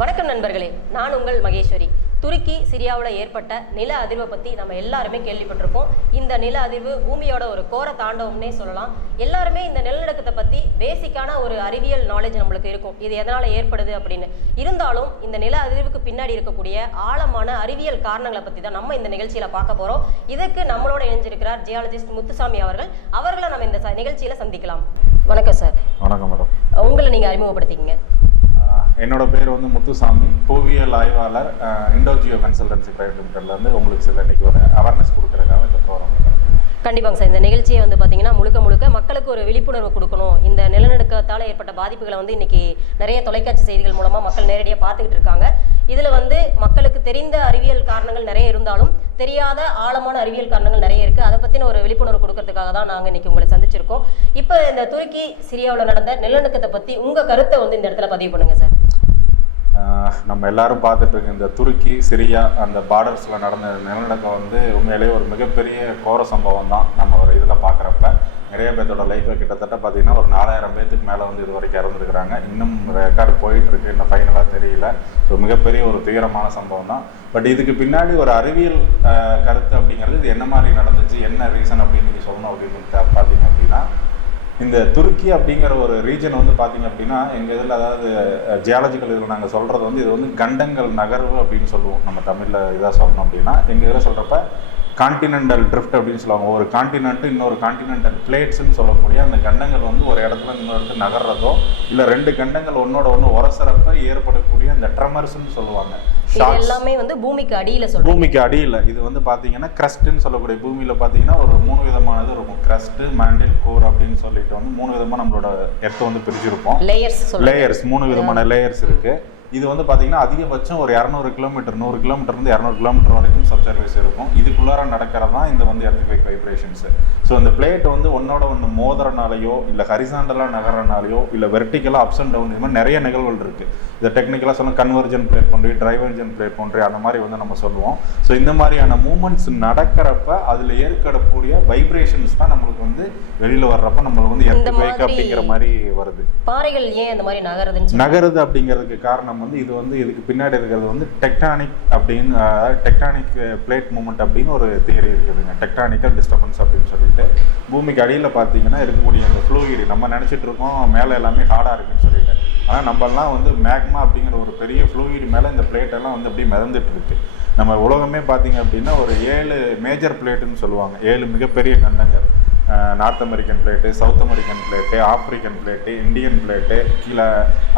வணக்கம் நண்பர்களே, நான் உங்கள் மகேஸ்வரி. துருக்கி சிரியாவில் ஏற்பட்ட நில அதிர்வை பற்றி நம்ம எல்லாருமே கேள்விப்பட்டிருப்போம். இந்த நில அதிர்வு பூமியோட ஒரு கோர தாண்டவம்னே சொல்லலாம். எல்லாருமே இந்த நிலநடுக்கத்தை பற்றி பேசிக்கான ஒரு அறிவியல் நாலேஜ் நம்மளுக்கு இருக்கும், இது எதனால் ஏற்படுது அப்படின்னு. இருந்தாலும் இந்த நில அதிர்வுக்கு பின்னாடி இருக்கக்கூடிய ஆழமான அறிவியல் காரணங்களை பற்றி தான் நம்ம இந்த நிகழ்ச்சியில் பார்க்க போகிறோம். இதுக்கு நம்மளோட இணைஞ்சிருக்கிறார் ஜியாலஜிஸ்ட் முத்துசாமி அவர்களை நம்ம இந்த நிகழ்ச்சியில் சந்திக்கலாம். வணக்கம் சார். வணக்கம் மேடம். உங்களை நீங்கள் அறிமுகப்படுத்திக்கிங்க. என்னோட பேர் வந்து முத்துசாமி, புவியியல் ஆய்வாளர், இண்டோ-ஜியோ கன்சல்டன்சி பிரைவேட் லிமிடெட்லேருந்து உங்களுக்கு சில இன்னைக்கு ஒரு அவேர்னஸ் கொடுக்குறதுக்காக இந்த ப்ரோக்ராம். கண்டிப்பாங்க சார். இந்த நிகழ்ச்சியை வந்து பார்த்தீங்கன்னா முழுக்க மக்களுக்கு ஒரு விழிப்புணர்வு கொடுக்கணும். இந்த நிலநடுக்கத்தால் ஏற்பட்ட பாதிப்புகளை வந்து இன்னைக்கு நிறைய தொலைக்காட்சி செய்திகள் மூலமாக மக்கள் நேரடியாக பார்த்துக்கிட்டு இருக்காங்க. இதில் வந்து மக்களுக்கு தெரிந்த அறிவியல் காரணங்கள் நிறைய இருந்தாலும் தெரியாத ஆழமான அறிவியல் காரணங்கள் நிறைய இருக்குது. அதை பற்றின ஒரு விழிப்புணர்வு கொடுக்கறதுக்காக தான் நாங்கள் இன்னைக்கு உங்களை சந்திச்சிருக்கோம். இப்போ இந்த துருக்கி சிரியாவில் நடந்த நிலநடுக்கத்தை பற்றி உங்கள் கருத்தை வந்து இந்த இடத்துல பதிவு பண்ணுங்கள் சார். நம்ம எல்லாரும் பார்த்துட்டு இருக்க இந்த துருக்கி சிரியா அந்த பார்டர்ஸில் நடந்த நிலநடுக்கம் வந்து உண்மையிலேயே ஒரு மிகப்பெரிய கோர சம்பவம் தான். நம்ம ஒரு இதில் பார்க்குறப்ப நிறைய பேர்த்தோட லைஃப்பில் கிட்டத்தட்ட பார்த்தீங்கன்னா ஒரு 4000 பேர்த்துக்கு மேலே வந்து இது வரைக்கும் இறந்துருக்குறாங்க. இன்னும் ரெக்கார்டு போயிட்டுருக்கு, இன்னும் ஃபைனலாக தெரியல. ஸோ மிகப்பெரிய ஒரு துயரமான சம்பவம் தான். பட் இதுக்கு பின்னாடி ஒரு அறிவியல் கருத்து அப்படிங்கிறது இது என்ன மாதிரி நடந்துச்சு, என்ன ரீசன் அப்படின்னு நீங்கள் சொல்லணும் அப்படின்னு பார்த்தீங்க அப்படின்னா, இந்த துருக்கி அப்படிங்கிற ஒரு ரீஜன் வந்து பார்த்தீங்க அப்படின்னா எங்கள் இதில், அதாவது ஜியாலஜிக்கல் இதில் நாங்கள் சொல்கிறது வந்து இது வந்து கண்டங்கள் நகர்வு அப்படின்னு சொல்லுவோம். நம்ம தமிழில் இதாக சொல்லணும் அப்படின்னா எங்கள் இதில் சொல்கிறப்ப கான்டினென்டல் ட்ரிஃப்ட் அப்படின்னு சொல்லுவாங்க. ஒரு கான்டினென்ட்டு இன்னொரு கான்டினென்டல் பிளேட்ஸ்ன்னு சொல்லக்கூடிய அந்த கண்டங்கள் வந்து ஒரு இடத்துல இன்னொரு இடத்துல நகர்றதோ இல்லை ரெண்டு கண்டங்கள் ஒன்னோட ஒன்று உரசறப்ப ஏற்படக்கூடிய அந்த ட்ரெமர்ஸ்ன்னு சொல்லுவாங்க. எல்லாமே வந்து பூமிக்கு அடியில் சொல்லுவோம். பூமிக்கு அடியில் இது வந்து பார்த்தீங்கன்னா கிரஸ்ட்ன்னு சொல்லக்கூடிய பூமியில் பார்த்தீங்கன்னா ஒரு 3 விதமானது இருக்கும். கிரஸ்ட்டு, மேண்டில், கோர் அப்படின்னு சொல்லிட்டு வந்து 3 விதமாக நம்மளோட எர்த்தை வந்து பிரிச்சிருப்போம். லேயர்ஸ் 3 விதமான லேயர்ஸ் இருக்குது. இது வந்து பார்த்தீங்கன்னா அதிகபட்சம் ஒரு 200 கிலோமீட்டர், 100 கிலோமீட்டர்லேருந்து 200 கிலோமீட்டர் வரைக்கும் சப்சர்வேஸ் இருக்கும். இதுக்குள்ளார நடக்கிறது தான் இந்த வந்து எர்த்குவேக் வைப்ரேஷன்ஸு. ஸோ இந்த பிளேட் வந்து ஒன்னோட ஒன்று மோதுறனாலையோ இல்லை ஹரிசாண்டலாக நகரனாலையோ இல்லை வெர்டிக்கலாக அப்ஸ் அண்ட் டவுன், இது மாதிரி நிறைய நிகழ்வுகள் இருக்குது. இதை டெக்னிக்கலாக சொன்னால் கன்வர்ஜன் பிளேட் போன்று, டைவர்ஜன் பிளேட் போன்று அந்த மாதிரி வந்து நம்ம சொல்லுவோம். ஸோ இந்த மாதிரியான மூமெண்ட்ஸ் நடக்கிறப்ப அதில் ஏற்படக்கூடிய வைப்ரேஷன்ஸ் தான் நம்மளுக்கு வந்து வெளியில் வர்றப்ப நம்மளுக்கு வந்து எர்த்குவேக் அப்படிங்கிற மாதிரி வருது. பாறைகள் ஏன் அந்த மாதிரி நகருது அப்படிங்கிறதுக்கு காரணம் வந்து இது வந்து இதுக்கு பின்னாடி இருக்கிறது வந்து டெக்டானிக் அப்படின்னு, டெக்டானிக் பிளேட் மூமெண்ட் அப்படின்னு ஒரு தியரி இருக்குதுங்க. டெக்டானிக்கல் டிஸ்டர்பன்ஸ் அப்படின்னு சொல்லிட்டு பூமிக்கு அடியில் பார்த்தீங்கன்னா இருக்கக்கூடிய அந்த ஃப்ளூயிட் நம்ம நினச்சிட்டு இருக்கோம் மேலே எல்லாமே ஹார்டாக இருக்குன்னு சொல்லிட்டு. ஆனால் நம்மலாம் வந்து மேக்மா அப்படிங்கிற ஒரு பெரிய ஃப்ளூயிட் மேலே இந்த பிளேட்டெல்லாம் வந்து அப்படியே மிதந்துட்டு இருக்கு. நம்ம உலகமே பார்த்தீங்க அப்படின்னா ஒரு 7 மேஜர் பிளேட்டுன்னு சொல்லுவாங்க. 7 மிகப்பெரிய கண்டங்கள். North American plate, south American plate, African plate, Indian plate, கீழே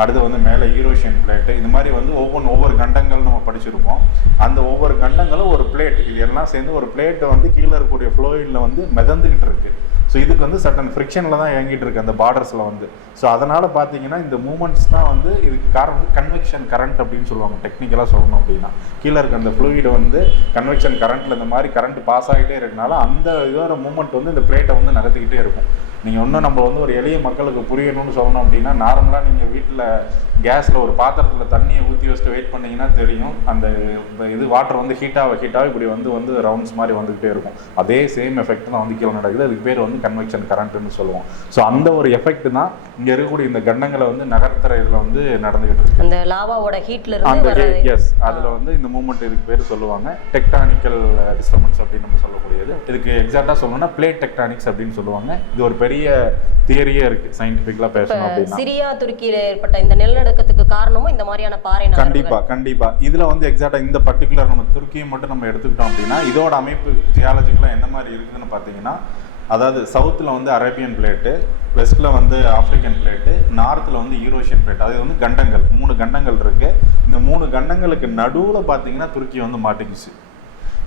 அடுத்து வந்து மேலே யூரோஷியன் பிளேட்டு. இந்த மாதிரி வந்து ஒவ்வொரு கண்டங்கள் நம்ம படிச்சிருப்போம். அந்த ஒவ்வொரு கண்டங்களும் ஒரு பிளேட், இது எல்லாம் சேர்ந்து ஒரு பிளேட்டை வந்து கீழே இருக்கக்கூடிய ஃப்ளோயிடில் வந்து மிதந்துக்கிட்டு இருக்கு. ஸோ இதுக்கு வந்து சட்டன் ஃப்ரிக்ஷனில் தான் இயங்கிட்டு இருக்கு அந்த பார்டர்ஸில் வந்து. ஸோ அதனால் பார்த்தீங்கன்னா இந்த மூமெண்ட்ஸ் தான் வந்து இதுக்கு காரணம் வந்து கன்வெக்ஷன் கரண்ட் அப்படின்னு சொல்லுவாங்க. டெக்னிக்கலாக சொல்லணும் அப்படின்னா கீழே இருக்க அந்த ஃப்ளூயிடை வந்து கன்வெக்ஷன் கரண்ட்டில் இந்த மாதிரி கரண்ட் பாஸ் ஆகிட்டே இருக்கனால அந்த இதோட மூமெண்ட் வந்து இந்த பிளேட்டை வந்து நகர்த்திக்கிட்டே இருக்கும். நீங்கள் இன்னும் நம்ம வந்து ஒரு எளிய மக்களுக்கு புரியணும்னு சொல்லணும் அப்படின்னா, நார்மலாக நீங்கள் வீட்டில் கேஸில் ஒரு பாத்திரத்தில் தண்ணியை ஊற்றி வச்சுட்டு வெயிட் பண்ணிங்கன்னா தெரியும், அந்த இது வாட்டர் வந்து ஹீட்டாக இப்படி வந்து ரவுண்ட்ஸ் மாதிரி வந்துக்கிட்டே இருக்கும். அதே சேம் எஃபெக்ட் தான் வந்து கீழே நடக்குது. அதுக்கு பேர் வந்து கன்வெக்ஷன் கரண்ட்டுன்னு சொல்லுவோம். ஸோ அந்த ஒரு எஃபெக்ட் தான் இங்கே இருக்கக்கூடிய இந்த கண்டங்களை வந்து நகர்த்துற இதில் வந்து நடந்துகிட்டு இருக்கு. அந்த லாவாவோட ஹீட்ல அந்த எஸ் அதில் வந்து இந்த மூமெண்ட் இதுக்கு பேர் சொல்லுவாங்க டெக்டானிக்கல் டிஸ்டர்பன்ஸ் அப்படின்னு நம்ம சொல்லக்கூடியது. இதுக்கு எக்ஸாக்டாக சொல்லணும்னா பிளேட் டெக்டானிக்ஸ் அப்படின்னு சொல்லுவாங்க. இது ஒரு பெரிய தியரியே இருக்கு சயின்டிஃபிக்கலா பேசணும் அப்படின்னா. சிரியா துருக்கியில ஏற்பட்ட இந்த நிலநடுக்கத்துக்கு காரணமும் இந்த மாதிரியான பாறை நகர்வுகள். கண்டிப்பா இதுல வந்து எக்ஸாக்டா இந்த பர்டிகுலர் நம்ம துருக்கியை மட்டும் நம்ம எடுத்துக்கிட்டோம் அப்படின்னா இதோட அமைப்பு ஜியாலஜிக்கலா என்ன மாதிரி இருக்குதுன்னு பார்த்தீங்கன்னா, அதாவது சவுத்தில் வந்து அரேபியன் பிளேட்டு, வெஸ்ட்டில் வந்து ஆப்பிரிக்கன் பிளேட்டு, நார்த்தில் வந்து யூரோஷியன் பிளேட். அது வந்து கண்டங்கள் 3 கண்டங்கள் இருக்குது. இந்த 3 கண்டங்களுக்கு நடுவில் பார்த்தீங்கன்னா துருக்கி வந்து மாட்டிக்கிச்சு.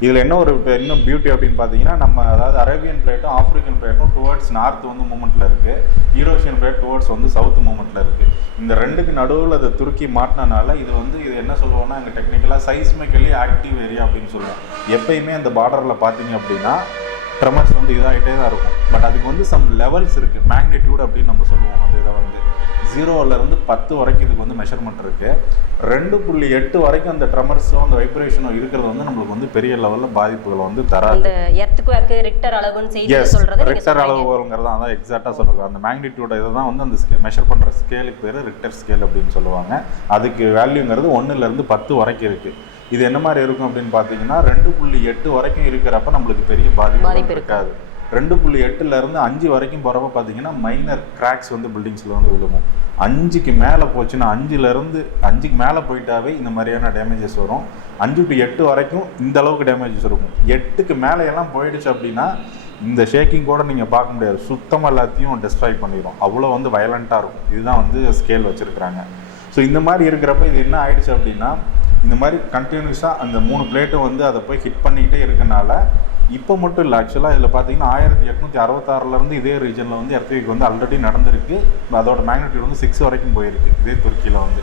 இதில் என்ன ஒரு இன்னும் பியூட்டி அப்படின்னு பார்த்தீங்கன்னா, நம்ம அதாவது அரேபியன் பிளேட்டும் ஆப்பிரிக்கன் பிளேட்டும் டுவர்ட்ஸ் நார்த் வந்து மூமெண்ட்டில் இருக்குது, யூரோஷியன் பிளேட் டுவர்ட்ஸ் வந்து சவுத் மூமெண்ட்டில் இருக்குது. இந்த ரெண்டுக்கு நடுவில் அது துருக்கி மாட்டினால இது என்ன சொல்லுவோம்னா, எங்கள் டெக்னிக்கலாக சைஸ்மிக்கலி ஆக்டிவ் ஏரியா அப்படின்னு சொல்லுவோம். எப்பயுமே அந்த பார்டரில் பார்த்தீங்க அப்படின்னா ட்ரெமர்ஸ் வந்து இதாகிட்டே தான் இருக்கும். பட் அதுக்கு வந்து சம் லெவல்ஸ் இருக்குது, மேக்னிடியூட் அப்படின்னு நம்ம சொல்லுவோம். அந்த இதை வந்து 0லேருந்து 10 வரைக்கும் இதுக்கு வந்து மெஷர்மெண்ட் இருக்குது. 2.8 வரைக்கும் அந்த ட்ரெமர்ஸோ அந்த வைப்ரேஷனோ இருக்கிறது வந்து நம்மளுக்கு வந்து பெரிய லெவலில் பாதிப்புகளை வந்து தராது. அந்த எர்த்குவேக் ரிக்டர் அளவுன்னு செய்தி சொல்றது ரிக்டர் அளவுங்கிறது அதான் எக்ஸாக்டாக சொல்லுவாங்க. அந்த மேக்னிடியூட் இதை தான் வந்து அந்த மெஷர் பண்ணுற ஸ்கேலுக்கு பேர் ரிக்டர் ஸ்கேல் அப்படின்னு சொல்லுவாங்க. அதுக்கு வேல்யூங்கிறது 1லேருந்து 10 வரைக்கும் இருக்குது. இது என்ன மாதிரி இருக்கும் அப்படின்னு பார்த்தீங்கன்னா 2.8 வரைக்கும் இருக்கிறப்ப நம்மளுக்கு பெரிய பாதிப்பு இருக்காது. 2.8லேருந்து 5 வரைக்கும் போகிறப்ப பார்த்தீங்கன்னா மைனர் கிராக்ஸ் வந்து பில்டிங்ஸில் வந்து விழுகும். 5க்கு மேலே போச்சுன்னா 5க்கு மேலே போயிட்டாவே இந்த மாதிரியான டேமேஜஸ் வரும். 5 to 8 வரைக்கும் இந்த அளவுக்கு டேமேஜஸ் இருக்கும். 8க்கு மேலே எல்லாம் போயிடுச்சு அப்படின்னா இந்த ஷேக்கிங் கூட நீங்கள் பார்க்க முடியாது, சுத்தமாக எல்லாத்தையும் டெஸ்ட்ராய் பண்ணிடும். அவ்வளோ வந்து வயலண்ட்டாக இருக்கும். இதுதான் வந்து ஸ்கேல் வச்சுருக்குறாங்க. ஸோ இந்த மாதிரி இருக்கிறப்ப இது என்ன ஆயிடுச்சு அப்படின்னா இந்த மாதிரி கண்டினியூஸாக அந்த 3 பிளேட்டும் வந்து அதை போய் ஹிட் பண்ணிக்கிட்டே இருக்கனால இப்போ மட்டும் இல்லை, ஆக்சுவலாக இதில் பார்த்தீங்கன்னா 1866 இதே ரீஜனில் வந்து எர்த்குவேக் வந்து ஆல்ரெடி நடந்திருக்கு. அதோட மேக்னிடியூட் வந்து 6 வரைக்கும் போயிருக்கு இதே துருக்கியில் வந்து.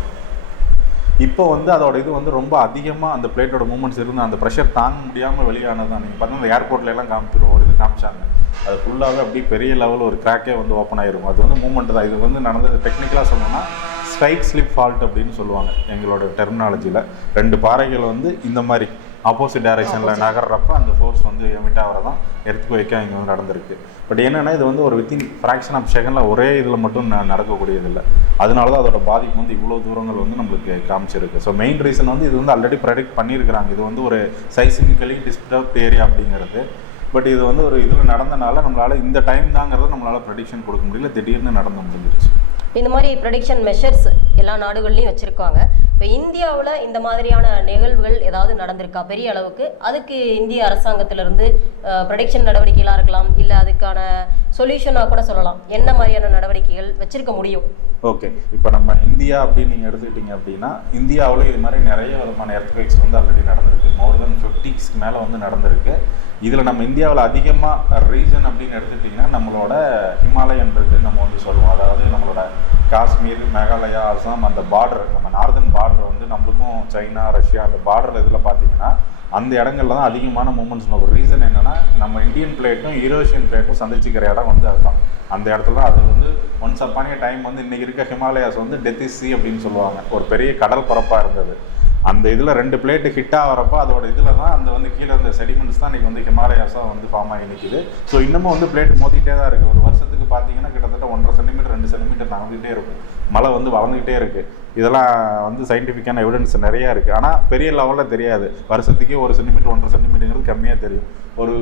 இப்போ வந்து அதோட இது வந்து ரொம்ப அதிகமாக அந்த பிளேட்டோட மூமெண்ட்ஸ் இருந்து அந்த ப்ரெஷர் தாங்க முடியாமல் வெளியானது தான். நீங்கள் பார்த்தீங்கன்னா ஏர்போர்ட்ல எல்லாம் காமிச்சிடும், ஒரு இது காமிச்சாங்க, அது ஃபுல்லாகவே அப்படியே பெரிய லெவலில் ஒரு கிராக்கே வந்து ஓப்பன் ஆகிருக்கும். அது வந்து மூமெண்ட் தான். இது வந்து நடந்தது டெக்னிக்கலாக சொல்லணும்னா ஸ்ட்ரைக் ஸ்லிப் ஃபால்ட் அப்படின்னு சொல்லுவாங்க எங்களோட டெர்மினாலஜியில். 2 பாறைகள் வந்து இந்த மாதிரி ஆப்போசிட் டைரக்ஷனில் நகர்றப்ப அந்த ஃபோர்ஸ் வந்து எமிட் ஆகிறதான் எர்த்குவேக்காக இங்கே வந்து நடந்திருக்கு. பட் என்னென்னா இது வந்து ஒரு வித்தின் ஃப்ராக்ஷன் ஆஃப் செகண்டில் ஒரே இதில் மட்டும் நடக்கக்கூடியதில்லை. அதனால தான் அதோட பாதிப்பு வந்து இவ்வளோ தூரங்கள் வந்து நம்மளுக்கு காமிச்சிருக்கு. ஸோ மெயின் ரீசன் வந்து இது வந்து ஆல்ரெடி ப்ரெடிக்ட் பண்ணியிருக்கிறாங்க. இது வந்து ஒரு சைஸ்மிக்கலி டிஸ்டர்ப்ட் ஏரியா அப்படிங்கிறது. பட் இது வந்து ஒரு இதில் நடந்தனால நம்மளால் இந்த டைம் தாங்கிறத நம்மளால் ப்ரெடிக்ஷன் கொடுக்க முடியல, திடீர்னு நடந்து முடிஞ்சிருச்சு. இந்த மாதிரி ப்ரெடிக்ஷன் மெஷர்ஸ் எல்லா நாடுகள்லையும் வச்சுருக்காங்க. இப்போ இந்தியாவில் இந்த மாதிரியான நிகழ்வுகள் ஏதாவது நடந்திருக்கா பெரிய அளவுக்கு? அதுக்கு இந்திய அரசாங்கத்திலிருந்து ப்ரெடிக்ஷன் நடவடிக்கைகளாக இருக்கலாம், இல்லை அதுக்கான சொல்யூஷனாக கூட சொல்லலாம். என்ன மாதிரியான நடவடிக்கைகள் வச்சிருக்க முடியும்? ஓகே, இப்போ நம்ம இந்தியா அப்படின்னு நீங்கள் எடுத்துக்கிட்டிங்க அப்படின்னா இந்தியாவில் இது மாதிரி நிறைய விதமான எர்த்குவேக்ஸ் வந்து ஆல்ரெடி நடந்திருக்கு. மோர் தென் 50க்கு மேலே வந்து நடந்திருக்கு. இதில் நம்ம இந்தியாவில் அதிகமாக ரீஜன் அப்படின்னு எடுத்துக்கிட்டிங்கன்னா நம்மளோட ஹிமாலயன் பெல்ட் நம்ம வந்து சொல்லுவோம். அதாவது நம்மளோட காஷ்மீர், மேகாலயா, அசாம் அந்த பார்டர், நம்ம நார்தன் பார்டர் வந்து நம்மளுக்கும் சைனா, ரஷ்யா அந்த பார்டர் இதில் பார்த்தீங்கன்னா அந்த இடங்கள்ல தான் அதிகமான மூமெண்ட்ஸ். ஒரு ரீசன் என்னென்னா நம்ம இந்தியன் பிளேட்டும் யூரோஷியன் பிளேட்டும் சந்திச்சுக்கிற இடம் வந்து அதுதான். அந்த இடத்துல தான் அது வந்து ஒன்ஸ் அப்பானிய டைம் வந்து இன்றைக்கி இருக்க ஹிமாலயாஸ் வந்து டெத் இஸ் சி அப்படின்னு சொல்லுவாங்க. ஒரு பெரிய கடல் பரப்பாக இருந்தது. அந்த இதில் 2 பிளேட்டு ஹிட் ஆகிறப்போ அதோட இதில் தான் அந்த வந்து கீழே இருந்த செடிமெண்ட்ஸ் தான் இன்றைக்கி வந்து ஹிமாலயாஸாக வந்து ஃபார்ம் ஆகி நிற்கிது. ஸோ இன்னமும் வந்து பிளேட் மோதிக்கிட்டே தான் இருக்குது. ஒரு வருஷத்துக்கு பார்த்தீங்கன்னா கிட்டத்தட்ட 1.5 சென்டிமீட்டர் 2 சென்டிமீட்டர் நகர்ந்துகிட்டே இருக்கும். மழை வந்து வளர்ந்துக்கிட்டே இருக்குது. இதெல்லாம் வந்து சயின்டிஃபிக்கான எவிடன்ஸ் நிறையா இருக்குது. ஆனால் பெரிய லெவலில் தெரியாது. வருஷத்துக்கே 1 சென்டிமீட்டர் 1.5 சென்டிமீட்டருங்கிறது கம்மியாக தெரியும். ஒரு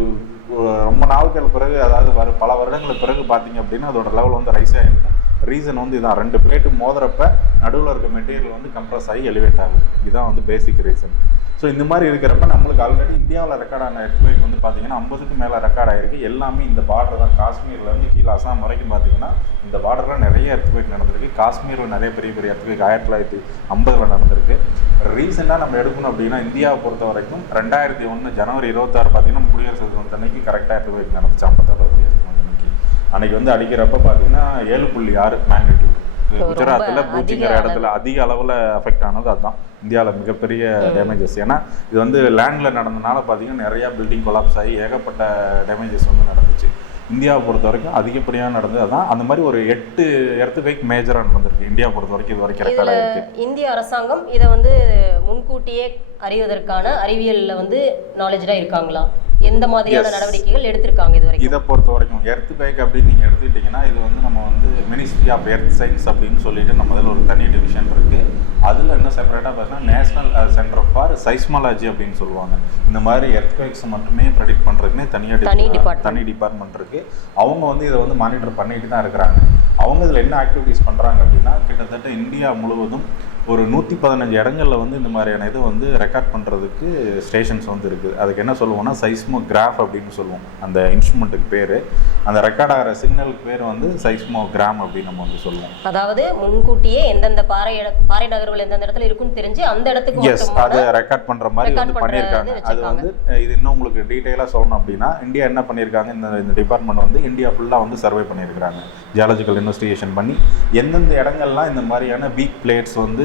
ரொம்ப நாட்கள் பிறகு, அதாவது பல வருடங்களுக்கு பிறகு பார்த்தீங்க அப்படின்னா அதோட லெவல் வந்து ரைஸ் ஆகிருக்கும். ரீசன் வந்து இதான், 2 பிளேட்டு மோதுறப்ப நடுவில் இருக்க மெட்டீரியல் வந்து கம்ப்ரஸ் ஆகி எலிவேட் ஆகுது. இதுதான் வந்து பேசிக் ரீசன். ஸோ இந்த மாதிரி இருக்கிறப்ப நம்மளுக்கு ஆல்ரெடி இந்தியாவில் ரெக்கார்டான எர்த்குவேக் வந்து பார்த்தீங்கன்னா 50க்கு மேலே ரெக்கார்ட் ஆகிருக்கு. எல்லாமே இந்த பார்டர் தான். காஷ்மீர்லேருந்து கீழே அசாம் வரைக்கும் பார்த்தீங்கன்னா இந்த பார்டரில் நிறைய எர்த்குவேக் நடந்திருக்கு. காஷ்மீரில் நிறைய பெரிய பெரிய எர்த்குவேக் 1950 நடந்திருக்கு. ரீசெண்டாக நம்ம எடுக்கணும் அப்படின்னா இந்தியாவை பொறுத்த வரைக்கும் 2001 ஜனவரி 26 பார்த்தீங்கன்னா நம்ம குடியரசு தினம் அன்னைக்கு கரெக்டாக எர்த்குவேக் நடந்துச்சு. 57 குடியரசு தினம் அன்னைக்கு. அன்னைக்கு வந்து அடிக்கிறப்ப பார்த்தீங்கன்னா 7.6 மேக்னிடியூட். குஜராத்தில் பூச்சிங்கிற இடத்துல அதிக அளவில் அஃபெக்ட் ஆனது அதுதான். இந்தியாவில் மிகப்பெரிய டேமேஜஸ். ஏன்னா இது வந்து லேண்டில் நடந்தனால பார்த்தீங்கன்னா நிறையா பில்டிங் கொலாப்ஸ் ஆகி ஏகப்பட்ட டேமேஜஸ் வந்து நடந்துச்சு. இந்தியாவை பொறுத்த வரைக்கும் அதிகப்படியாக நடந்தது அதான். அந்த மாதிரி ஒரு 8 எர்த்குவேக் மேஜராக நடந்திருக்கு இந்தியாவை பொறுத்த வரைக்கும். இது வரைக்கும் ரெக்கார்ட் ஆகிருக்கு. இந்திய அரசாங்கம் இதை வந்து முன்கூட்டியே அறிவதற்கான அறிவியலில் வந்து நாலேஜாக இருக்காங்களா? எந்த மாதிரியான நடவடிக்கைகள் எடுத்திருக்காங்க இது வரைக்கும்? இதை பொறுத்த வரைக்கும் எர்த்குவேக் அப்படின்னு நீங்கள் எடுத்துக்கிட்டிங்கன்னா இது வந்து நம்ம வந்து மினிஸ்ட்ரி ஆஃப் எர்த் சயின்ஸ் அப்படின்னு சொல்லிட்டு நம்ம அதில் ஒரு தனி டிவிஷன் இருக்குது. அதில் என்ன செப்பரேட்டாக பார்த்தீங்கன்னா நேஷனல் சென்டர் ஃபார் சைஸ்மாலஜி அப்படின்னு சொல்லுவாங்க. இந்த மாதிரி எர்த்குவேக்ஸ் மட்டுமே ப்ரெடிக்ட் பண்ணுறதுக்குன்னே தனி டிபார்ட்மெண்ட் இருக்குது. அவங்க வந்து இதை வந்து மானிட்டர் பண்ணிட்டு தான் இருக்கிறாங்க. அவங்க இதில் என்ன ஆக்டிவிட்டீஸ் பண்ணுறாங்க அப்படின்னா கிட்டத்தட்ட இந்தியா முழுவதும் ஒரு 115 இடங்களில் வந்து இந்த மாதிரியான இது வந்து ரெக்கார்ட் பண்ணுறதுக்கு ஸ்டேஷன்ஸ் வந்து இருக்குது. அதுக்கு என்ன சொல்லுவோம்னா சைஸ்மோகிராஃப் அப்படின்னு சொல்லுவோம் அந்த இன்ஸ்ட்ருமெண்ட்டுக்கு பேர். அந்த ரெக்கார்ட் ஆகிற சிக்னலுக்கு பேர் வந்து சைஸ்மோகிராம் அப்படின்னு நம்ம வந்து சொல்லுவோம். அதாவது முன்கூட்டியே எந்தெந்த பாறை நகர்வுகள் எந்தெந்த இடத்துல இருக்குன்னு தெரிஞ்சு அந்த இடத்துக்கு அதை ரெக்கார்ட் பண்ணுற மாதிரி வந்து பண்ணியிருக்காங்க. அது வந்து இது இன்னும் உங்களுக்கு டீட்டெயிலாக சொல்லணும் அப்படின்னா இந்தியா என்ன பண்ணியிருக்காங்க, இந்த டிபார்ட்மெண்ட் வந்து இந்தியா ஃபுல்லாக வந்து சர்வே பண்ணியிருக்காங்க. ஜியாலஜிக்கல் இன்வெஸ்டிகேஷன் பண்ணி எந்தெந்த இடங்கள்லாம் இந்த மாதிரியான வீக் பிளேட்ஸ் வந்து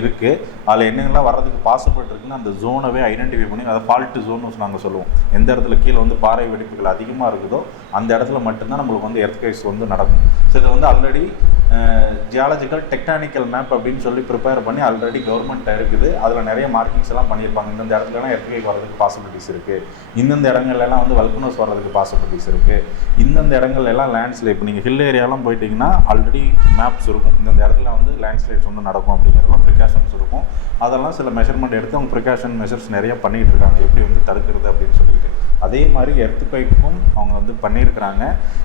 இருக்குது, அதில் என்னென்னலாம் வர்றதுக்கு பாசிபிள் இருக்குன்னு அந்த ஜோனவே ஐடென்டிஃபை பண்ணி அதை ஃபால்ட் ஜோன்னு நாங்கள் சொல்லுவோம். எந்த இடத்துல கீழே வந்து பாறை வெடிப்புகள் அதிகமாக இருக்குதோ அந்த இடத்துல மட்டும்தான் நம்மளுக்கு வந்து எர்த்குவேக்ஸ் வந்து நடக்கும். ஸோ இதை வந்து ஆல்ரெடி ஜியாலஜிக்கல் டெக்டானிக்கல் மேப் அப்படின்னு சொல்லி ப்ரிப்பேர் பண்ணி ஆல்ரெடி கவர்மெண்ட்டில் இருக்குது. அதில் நிறைய மார்க்கிங்ஸ் எல்லாம் பண்ணியிருப்பாங்க. இந்தந்த இடத்துலலாம் எர்த்குவேக் வர்றதுக்கு பாசிபிலிட்டிஸ் இருக்குது, இந்தந்த இடங்கள்லாம் வந்து வல்கனோஸ் வர்றதுக்கு பாசிபிலிட்டிஸ் இருக்குது, இந்தந்த இடங்கள்லாம் லேண்ட்ஸ்லைட். இப்போ நீங்கள் ஹில் ஏரியாலாம் போயிட்டீங்கன்னா ஆல்ரெடி மேப்ஸ் இருக்கும், இந்தந்த இடத்துல வந்து லேண்ட்ஸ்லைட்ஸ் வந்து நடக்கும் அப்படிங்கிறதுலாம் ப்ரிகாஷன்ஸ் இருக்கும். அதெல்லாம் சில மெஷர்மெண்ட் எடுத்து அவங்க ப்ரிகாஷன் மெஷர்ஸ் நிறைய பண்ணிகிட்டு இருக்காங்க, எப்படி வந்து தடுக்கிறது அப்படின்னு சொல்லிட்டு. அதே மாதிரி எர்த்குவேக்கும் அவங்க வந்து பண்ணியிருக்கிறாங்க.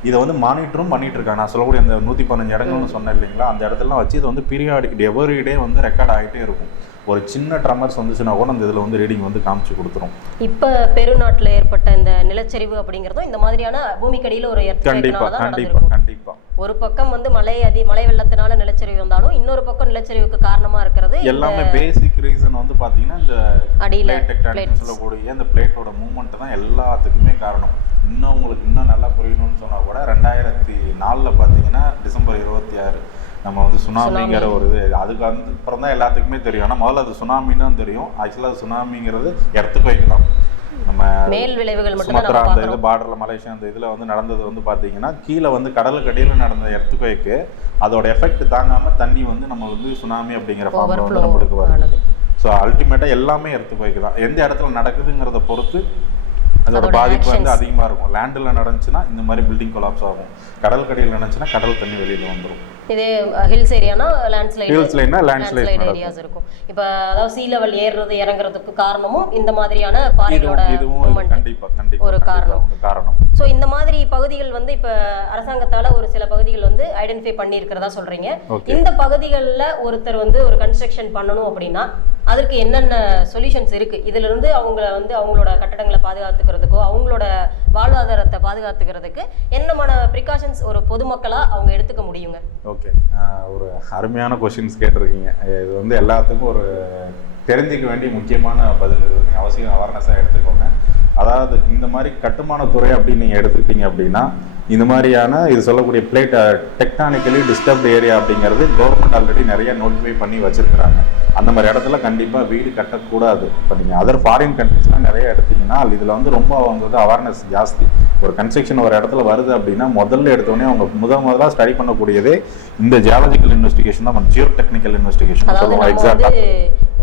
இதை வந்து மானிட்டரும் பண்ணிகிட்டு இருக்காங்க. நான் சொல்லக்கூடிய அந்த 115 இடங்கள்னு சொன்னேன் இல்லைங்களா, அந்த இடத்துலாம் வச்சு இதை வந்து பீரியாடிக் எவ்ரிடே வந்து ரெக்கார்ட் ஆகிட்டே இருக்கும். ஒரு சின்ன ட்ரமர்ஸ் வந்துச்சுன்னா கூட அந்த இதில் வந்து ரீடிங் வந்து காமிச்சு கொடுத்துரும். இப்போ பெருநாட்டில் ஏற்பட்ட இந்த நிலச்சரிவு அப்படிங்கிறதும் இந்த மாதிரியான பூமிக்கடியில் ஒரு கண்டிப்பாக ஒரு பக்கம் வந்து மழை வெள்ளத்தினால நிலச்சரிவு வந்தாலும் இன்னொரு பக்கம் நிலச்சரிவுக்கு காரணமாக இருக்கிறது எல்லாமே பேசிக் ரீசன் வந்து பார்த்தீங்கன்னா இந்த அடியில் டெக்டானிக் சொல்லக்கூடிய இந்த பிளேட்டோட மூவ்மெண்ட் தான் எல்லாத்துக்குமே காரணம். இன்னும் உங்களுக்கு இன்னும் நல்லா புரியணும்னு சொன்னால் கூட 2004 பார்த்தீங்கன்னா டிசம்பர் 26 நம்ம வந்து சுனாமிங்கிற ஒரு இது, அதுக்கு வந்து அப்புறம் தான் எல்லாத்துக்குமே தெரியும். ஆனால் முதல்ல அது சுனாமின்னு தான் தெரியும். ஆக்சுவலாக அது சுனாமிங்கிறது எர்த்குவேக் தான். நம்ம மேல் விளைவுகள் சுமத்ரா அந்த இது பார்டரில் மலேசியா அந்த இதில் வந்து நடந்தது வந்து பார்த்தீங்கன்னா கீழே வந்து கடலுக்கு அடியில் நடந்த எர்த்குவேக்கு அதோட எஃபெக்ட் தாங்காமல் தண்ணி வந்து நம்ம வந்து சுனாமி அப்படிங்கிற ஃபார்மில் வந்து நம்மளுக்கு வருது. ஸோ அல்டிமேட்டாக எல்லாமே எர்த்குவேக் தான். எந்த இடத்துல நடக்குதுங்கிறத பொறுத்து அதோட பாதிப்பு வந்து அதிகமாக இருக்கும். லேண்டில் நடந்துச்சுன்னா இந்த மாதிரி பில்டிங் கொலாப்ஸ் ஆகும், கடல் கடியில் நடந்துச்சுன்னா கடல் தண்ணி வெளியில் வந்துடும். இதே ஹில்ஸ் ஏரியானா லேண்ட்ஸ்லைட் ஏரியாஸ் இருக்கும். இப்போ அதாவது சீ லெவல் ஏறுறது இறங்குறதுக்கு காரணமும் இந்த மாதிரியான பாறைகளோட ஒரு காரணம். ஸோ இந்த மாதிரி பகுதிகள் வந்து இப்போ அரசாங்கத்தால் ஒரு சில பகுதிகள் வந்து ஐடென்டிஃபை பண்ணியிருக்கிறதா சொல்றீங்க. இந்த பகுதிகளில் ஒருத்தர் வந்து ஒரு கன்ஸ்ட்ரக்ஷன் பண்ணணும் அப்படின்னா அதுக்கு என்னென்ன சொல்யூஷன்ஸ் இருக்கு? இதுல இருந்து அவங்கள வந்து அவங்களோட கட்டடங்களை பாதுகாத்துக்கிறதுக்கோ அவங்களோட வாழ்வாதாரத்தை பாதுகாத்துக்கிறதுக்கு என்னமான ப்ரிகாஷன்ஸ் ஒரு பொதுமக்களா அவங்க எடுத்துக்க முடியுங்க? ஓகே, ஒரு அருமையான கொஸ்டின்ஸ் கேட்டிருக்கீங்க. இது வந்து எல்லாத்துக்கும் ஒரு தெரிஞ்சிக்க வேண்டிய முக்கியமான பதில். இது நீங்கள் அவசியம் அவேர்னஸாக எடுத்துக்கோங்க. அதாவது இந்த மாதிரி கட்டுமானத்துறை அப்படின்னு நீங்கள் எடுத்துக்கிட்டீங்க அப்படின்னா இந்த மாதிரியான இது சொல்லக்கூடிய பிளேட் டெக்டானிக்கலி டிஸ்டர்ப்டு ஏரியா அப்படிங்கிறது கவர்மெண்ட் ஆல்ரெடி நிறைய நோட்டிஃபை பண்ணி வச்சுருக்கிறாங்க. அந்த மாதிரி இடத்துல கண்டிப்பாக வீடு கட்டக்கூடாது. இப்போ நீங்கள் அதர் ஃபாரின் கண்ட்ரிஸ்லாம் நிறைய எடுத்தீங்கன்னா இதில் வந்து ரொம்ப அவங்க வந்து அவேர்னஸ் ஜாஸ்தி. ஒரு கன்ஸ்ட்ரக்ஷன் ஒரு இடத்துல வருது அப்படின்னா முதல்ல எடுத்தோடனே அவங்க முதலாக ஸ்டடி பண்ணக்கூடியதே இந்த ஜியாலஜிக்கல் இன்வெஸ்டிகேஷன் தான், ஜியோ டெக்னிக்கல் இன்வெஸ்டிகேஷன் சொல்லுவாங்க. எக்ஸாக்டாக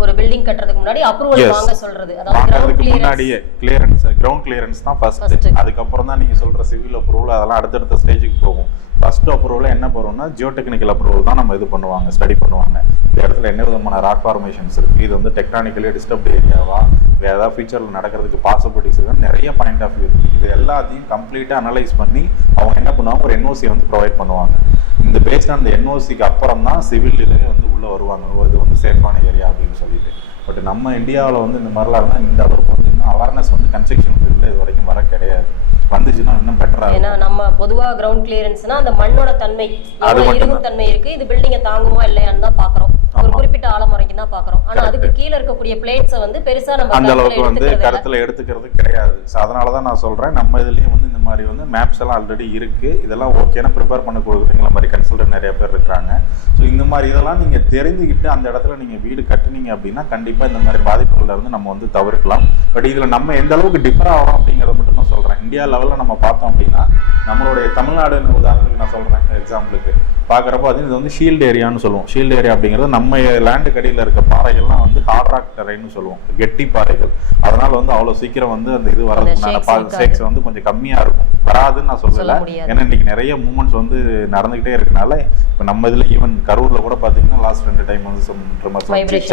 ஒரு பில்டிங் கட்டுறதுக்கு முன்னாடி அப்ரூவல் வாங்க சொல்றது, வாங்குறதுக்கு முன்னாடியே கிளியரன்ஸ், கிரவுண்ட் கிளியரன்ஸ் தான் ஃபர்ஸ்ட். அதுக்கப்புறம் தான் நீங்க சொல்ற சிவில் அப்ரூவல் அதெல்லாம் அடுத்தடுத்த ஸ்டேஜுக்கு போகும். ஃபர்ஸ்ட் அப்ரூவல் என்ன போறோம்னா ஜியோ டெக்னிக்கல் அப்ரூவல் தான் நம்ம இது பண்ணுவாங்க, ஸ்டடி பண்ணுவாங்க. இந்த இடத்துல என்ன விதமான ராக் ஃபார்மேஷன்ஸ் இருக்கு, இது வந்து டெக்டானிக்கலி டிஸ்டர்ப்டு ஏரியாவா, வேற ஏதாவது ஃபியூச்சர்ல நடக்கிறதுக்கு பாசிபிலிட்டிஸ் இருக்குன்னு நிறைய பாயிண்ட் ஆஃப் வியூ இருக்கு. இது எல்லாத்தையும் கம்ப்ளீட்டா அனலைஸ் பண்ணி அவங்க என்ன பண்ணுவாங்க, ஒரு என்ஓசி வந்து ப்ரொவைட் பண்ணுவாங்க. இந்த பேஸ்ட் அந்த என்ஓசிக்கு அப்புறம் தான் சிவில் இதுவே வந்து உள்ள வருவாங்க, இது வந்து சேஃபான ஏரியா அப்படின்னு சொல்லிட்டு. பட் நம்ம இந்தியாவில் வந்து இந்த மாதிரிலாம் இருந்தால் இந்த அளவுக்கு வந்து இன்னும் அவேர்னஸ் வந்து கன்ஸ்ட்ரக்ஷன் ஃபீல்டில் இது வரைக்கும் வர கிடையாது. வந்துச்சுன்னா இன்னும் பெட்டராக. ஏன்னா நம்ம பொதுவாக கிரவுண்ட் கிளியரன்ஸ்னா அந்த மண்ணோட தன்மை, இருக்கும் தன்மை இருக்கு, இது பில்டிங்கை தாங்குமா இல்லையான்னு தான் பார்க்குறோம். ஒரு குறிப்பிட்ட ஆழமுறைக்கு தான் பார்க்குறோம். ஆனால் அதுக்கு கீழே இருக்கக்கூடிய பிளேட்ஸை வந்து பெருசாக நம்ம அந்த அளவுக்கு வந்து கருத்தில் எடுத்துக்கிறது கிடையாது. ஸோ அதனால தான் நான் சொல்கிறேன், நம்ம இதுலேயும் வந்து இந்த மாதிரி வந்து மேப்ஸ் எல்லாம் ஆல்ரெடி இருக்குது. இதெல்லாம் ஓகேனா ப்ரிப்பேர் பண்ண கொடுக்குறது எங்களை மாதிரி கன்சல்டன்ட் நிறைய பேர் இருக்கிறாங்க. ஸோ இந்த மாதிரி இதெல்லாம் நீங்கள் தெரிஞ்சுக்கிட்டு அந்த இடத்துல நீங்கள் வீடு கட்டுனீங்க அப்படின்னா கண்டிப்பாக இந்த மாதிரி பாதிப்புகளில் இருந்து நம்ம வந்து தவிர்க்கலாம். பட் இதில் நம்ம எந்த அளவுக்கு டிஃபர் ஆகிறோம் அப்படிங்கிறத மட்டும் நான் சொல்கிறேன். இந்தியா லெவலில் நம்ம பார்த்தோம் அப்படின்னா நம்மளுடைய தமிழ்நாடுன்னு உதாரணத்துக்கு நான் சொல்கிறேன், எக்ஸாம்பிளுக்கு பார்க்குறப்போ அது இது வந்து ஷீல்டு ஏரியான்னு சொல்லுவோம். ஷீல்டு ஏரியா அப்படிங்கிறது நம்ம லேண்டுக்கு அடியில் இருக்க பாறைகள்லாம் வந்து ஹார்ட் ராக் டெரைன்னு சொல்லுவோம், கெட்டி பாறைகள். அதனால வந்து அவ்வளோ சீக்கிரம் வந்து அந்த இது வரதுனால ஷேக்ஸ் வந்து கொஞ்சம் கம்மியாக இருக்கும், வராதுன்னு நான் சொல்லலை. ஏன்னா இன்னைக்கு நிறைய மூமெண்ட்ஸ் வந்து நடந்துகிட்டே இருக்கனால இப்போ நம்ம இதில் ஈவன் கரூரில் கூட பார்த்தீங்கன்னா லாஸ்ட் 2 டைம் வந்து